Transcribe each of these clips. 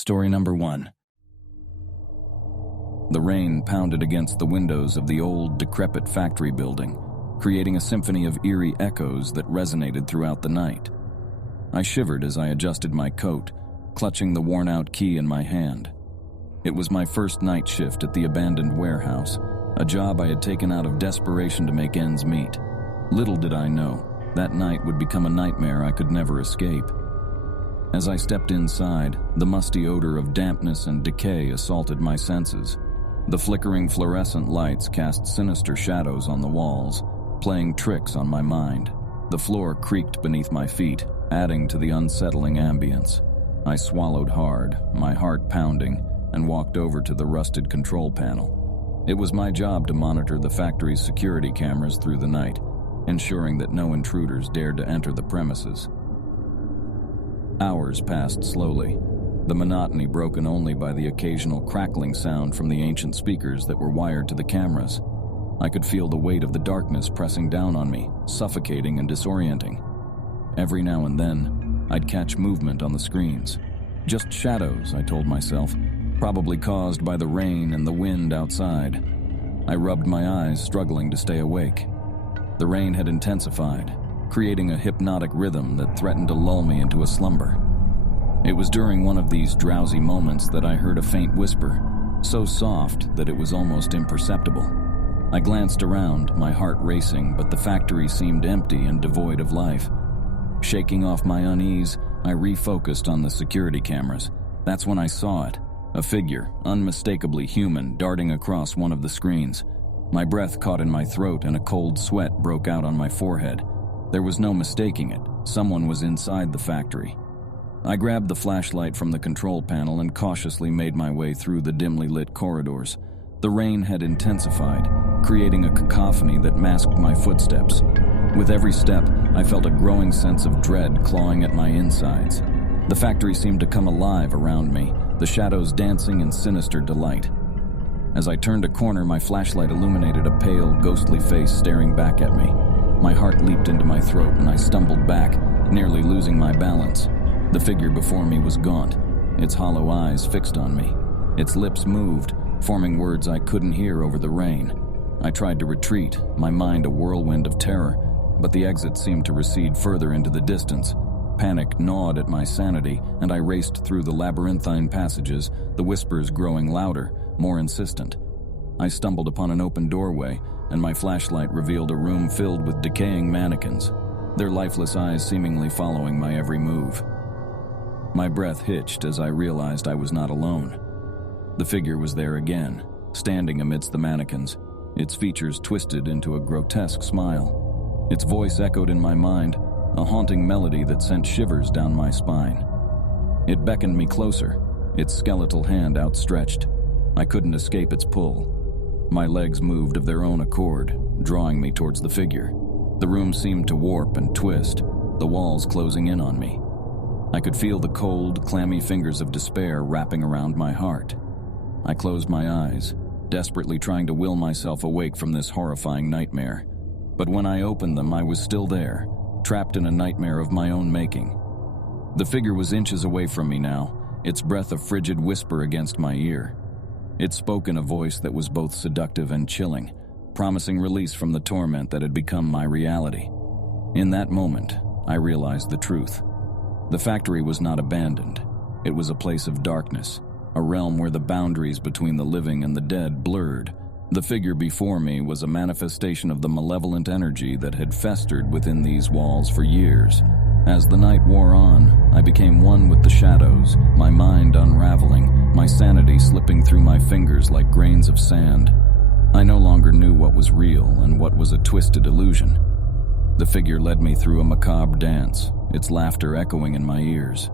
Story number 1. The rain pounded against the windows of the old, decrepit factory building, creating a symphony of eerie echoes that resonated throughout the night. I shivered as I adjusted my coat, clutching the worn-out key in my hand. It was my first night shift at the abandoned warehouse, a job I had taken out of desperation to make ends meet. Little did I know, that night would become a nightmare I could never escape. As I stepped inside, the musty odor of dampness and decay assaulted my senses. The flickering fluorescent lights cast sinister shadows on the walls, playing tricks on my mind. The floor creaked beneath my feet, adding to the unsettling ambience. I swallowed hard, my heart pounding, and walked over to the rusted control panel. It was my job to monitor the factory's security cameras through the night, ensuring that no intruders dared to enter the premises. Hours passed slowly, the monotony broken only by the occasional crackling sound from the ancient speakers that were wired to the cameras. I could feel the weight of the darkness pressing down on me, suffocating and disorienting. Every now and then, I'd catch movement on the screens. Just shadows, I told myself, probably caused by the rain and the wind outside. I rubbed my eyes, struggling to stay awake. The rain had intensified, creating a hypnotic rhythm that threatened to lull me into a slumber. It was during one of these drowsy moments that I heard a faint whisper, so soft that it was almost imperceptible. I glanced around, my heart racing, but the factory seemed empty and devoid of life. Shaking off my unease, I refocused on the security cameras. That's when I saw it, a figure, unmistakably human, darting across one of the screens. My breath caught in my throat and a cold sweat broke out on my forehead. There was no mistaking it. Someone was inside the factory. I grabbed the flashlight from the control panel and cautiously made my way through the dimly lit corridors. The rain had intensified, creating a cacophony that masked my footsteps. With every step, I felt a growing sense of dread clawing at my insides. The factory seemed to come alive around me, the shadows dancing in sinister delight. As I turned a corner, my flashlight illuminated a pale, ghostly face staring back at me. My heart leaped into my throat and I stumbled back, nearly losing my balance. The figure before me was gaunt, its hollow eyes fixed on me. Its lips moved, forming words I couldn't hear over the rain. I tried to retreat, my mind a whirlwind of terror, but the exit seemed to recede further into the distance. Panic gnawed at my sanity, and I raced through the labyrinthine passages, the whispers growing louder, more insistent. I stumbled upon an open doorway, and my flashlight revealed a room filled with decaying mannequins, their lifeless eyes seemingly following my every move. My breath hitched as I realized I was not alone. The figure was there again, standing amidst the mannequins, its features twisted into a grotesque smile. Its voice echoed in my mind, a haunting melody that sent shivers down my spine. It beckoned me closer, its skeletal hand outstretched. I couldn't escape its pull. My legs moved of their own accord, drawing me towards the figure. The room seemed to warp and twist, the walls closing in on me. I could feel the cold, clammy fingers of despair wrapping around my heart. I closed my eyes, desperately trying to will myself awake from this horrifying nightmare. But when I opened them, I was still there, trapped in a nightmare of my own making. The figure was inches away from me now, its breath a frigid whisper against my ear. It spoke in a voice that was both seductive and chilling, promising release from the torment that had become my reality. In that moment, I realized the truth. The factory was not abandoned. It was a place of darkness, a realm where the boundaries between the living and the dead blurred. The figure before me was a manifestation of the malevolent energy that had festered within these walls for years. As the night wore on, I became one with the shadows, my mind unraveling, my sanity slipping through my fingers like grains of sand. I no longer knew what was real and what was a twisted illusion. The figure led me through a macabre dance, its laughter echoing in my ears.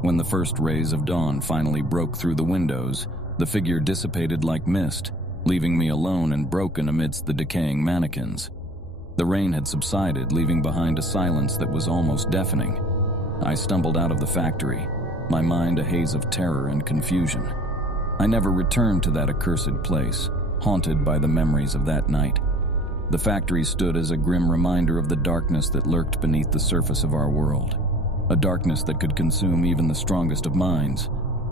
When the first rays of dawn finally broke through the windows, the figure dissipated like mist, leaving me alone and broken amidst the decaying mannequins. The rain had subsided, leaving behind a silence that was almost deafening. I stumbled out of the factory, my mind a haze of terror and confusion. I never returned to that accursed place, haunted by the memories of that night. The factory stood as a grim reminder of the darkness that lurked beneath the surface of our world, a darkness that could consume even the strongest of minds.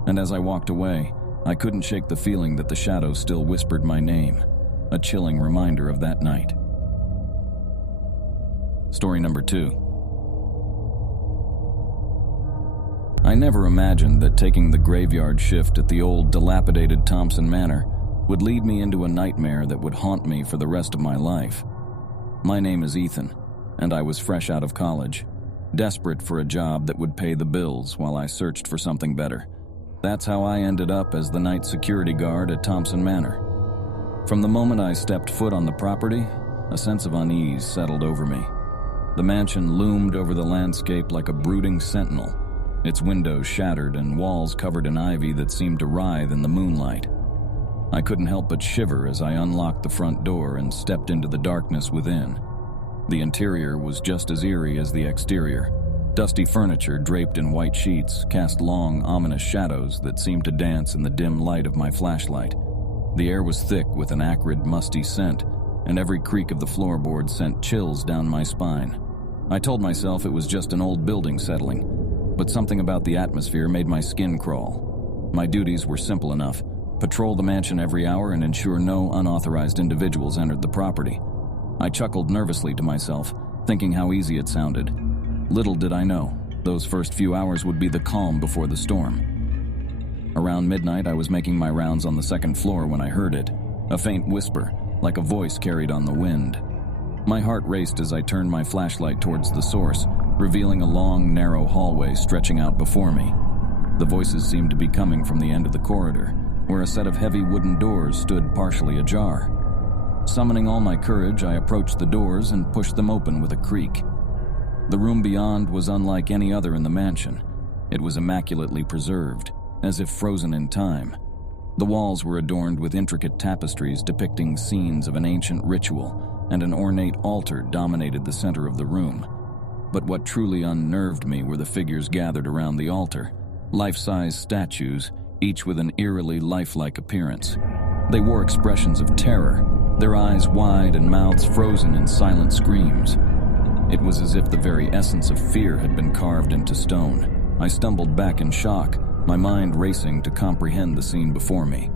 And as I walked away, I couldn't shake the feeling that the shadow still whispered my name, a chilling reminder of that night. Story number 2. I never imagined that taking the graveyard shift at the old, dilapidated Thompson Manor would lead me into a nightmare that would haunt me for the rest of my life. My name is Ethan, and I was fresh out of college, desperate for a job that would pay the bills while I searched for something better. That's how I ended up as the night security guard at Thompson Manor. From the moment I stepped foot on the property, a sense of unease settled over me. The mansion loomed over the landscape like a brooding sentinel, its windows shattered and walls covered in ivy that seemed to writhe in the moonlight. I couldn't help but shiver as I unlocked the front door and stepped into the darkness within. The interior was just as eerie as the exterior. Dusty furniture draped in white sheets cast long, ominous shadows that seemed to dance in the dim light of my flashlight. The air was thick with an acrid, musty scent, and every creak of the floorboard sent chills down my spine. I told myself it was just an old building settling, but something about the atmosphere made my skin crawl. My duties were simple enough: patrol the mansion every hour and ensure no unauthorized individuals entered the property. I chuckled nervously to myself, thinking how easy it sounded. Little did I know, those first few hours would be the calm before the storm. Around midnight, I was making my rounds on the second floor when I heard it, a faint whisper, like a voice carried on the wind. My heart raced as I turned my flashlight towards the source, revealing a long, narrow hallway stretching out before me. The voices seemed to be coming from the end of the corridor, where a set of heavy wooden doors stood partially ajar. Summoning all my courage, I approached the doors and pushed them open with a creak. The room beyond was unlike any other in the mansion. It was immaculately preserved, as if frozen in time. The walls were adorned with intricate tapestries depicting scenes of an ancient ritual, and an ornate altar dominated the center of the room. But what truly unnerved me were the figures gathered around the altar, life-size statues, each with an eerily lifelike appearance. They wore expressions of terror, their eyes wide and mouths frozen in silent screams. It was as if the very essence of fear had been carved into stone. I stumbled back in shock, my mind racing to comprehend the scene before me.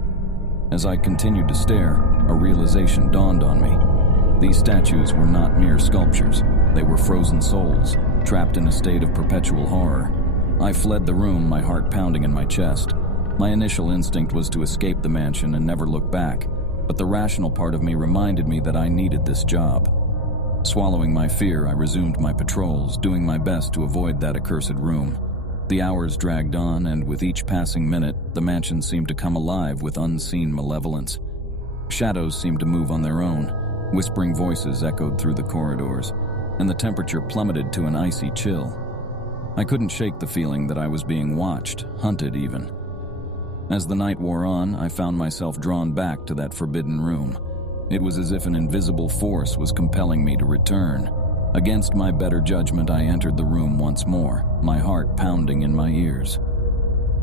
As I continued to stare, a realization dawned on me. These statues were not mere sculptures. They were frozen souls, trapped in a state of perpetual horror. I fled the room, my heart pounding in my chest. My initial instinct was to escape the mansion and never look back, but the rational part of me reminded me that I needed this job. Swallowing my fear, I resumed my patrols, doing my best to avoid that accursed room. The hours dragged on, and with each passing minute, the mansion seemed to come alive with unseen malevolence. Shadows seemed to move on their own, whispering voices echoed through the corridors, and the temperature plummeted to an icy chill. I couldn't shake the feeling that I was being watched, hunted even. As the night wore on, I found myself drawn back to that forbidden room. It was as if an invisible force was compelling me to return. Against my better judgment, I entered the room once more, my heart pounding in my ears.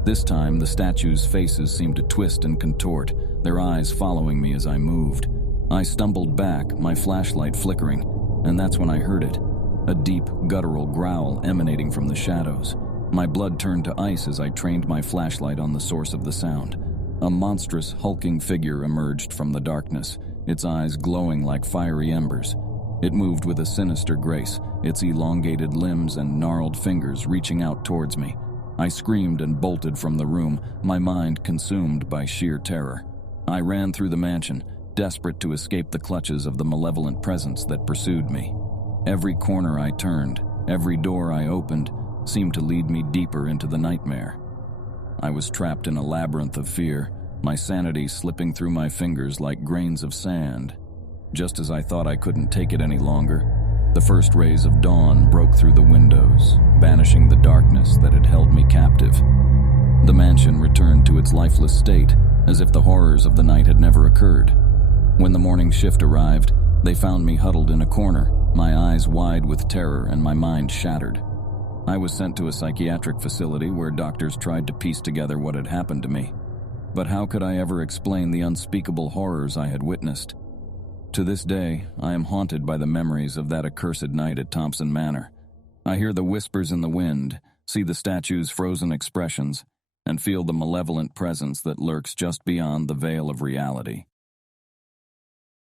This time, the statues' faces seemed to twist and contort, their eyes following me as I moved. I stumbled back, my flashlight flickering, and that's when I heard it, a deep, guttural growl emanating from the shadows. My blood turned to ice as I trained my flashlight on the source of the sound. A monstrous, hulking figure emerged from the darkness, its eyes glowing like fiery embers. It moved with a sinister grace, its elongated limbs and gnarled fingers reaching out towards me. I screamed and bolted from the room, my mind consumed by sheer terror. I ran through the mansion, desperate to escape the clutches of the malevolent presence that pursued me. Every corner I turned, every door I opened, seemed to lead me deeper into the nightmare. I was trapped in a labyrinth of fear, my sanity slipping through my fingers like grains of sand. Just as I thought I couldn't take it any longer, the first rays of dawn broke through the windows, banishing the darkness that had held me captive. The mansion returned to its lifeless state, as if the horrors of the night had never occurred. When the morning shift arrived, they found me huddled in a corner, my eyes wide with terror and my mind shattered. I was sent to a psychiatric facility where doctors tried to piece together what had happened to me. But how could I ever explain the unspeakable horrors I had witnessed? To this day, I am haunted by the memories of that accursed night at Thompson Manor. I hear the whispers in the wind, see the statues' frozen expressions, and feel the malevolent presence that lurks just beyond the veil of reality.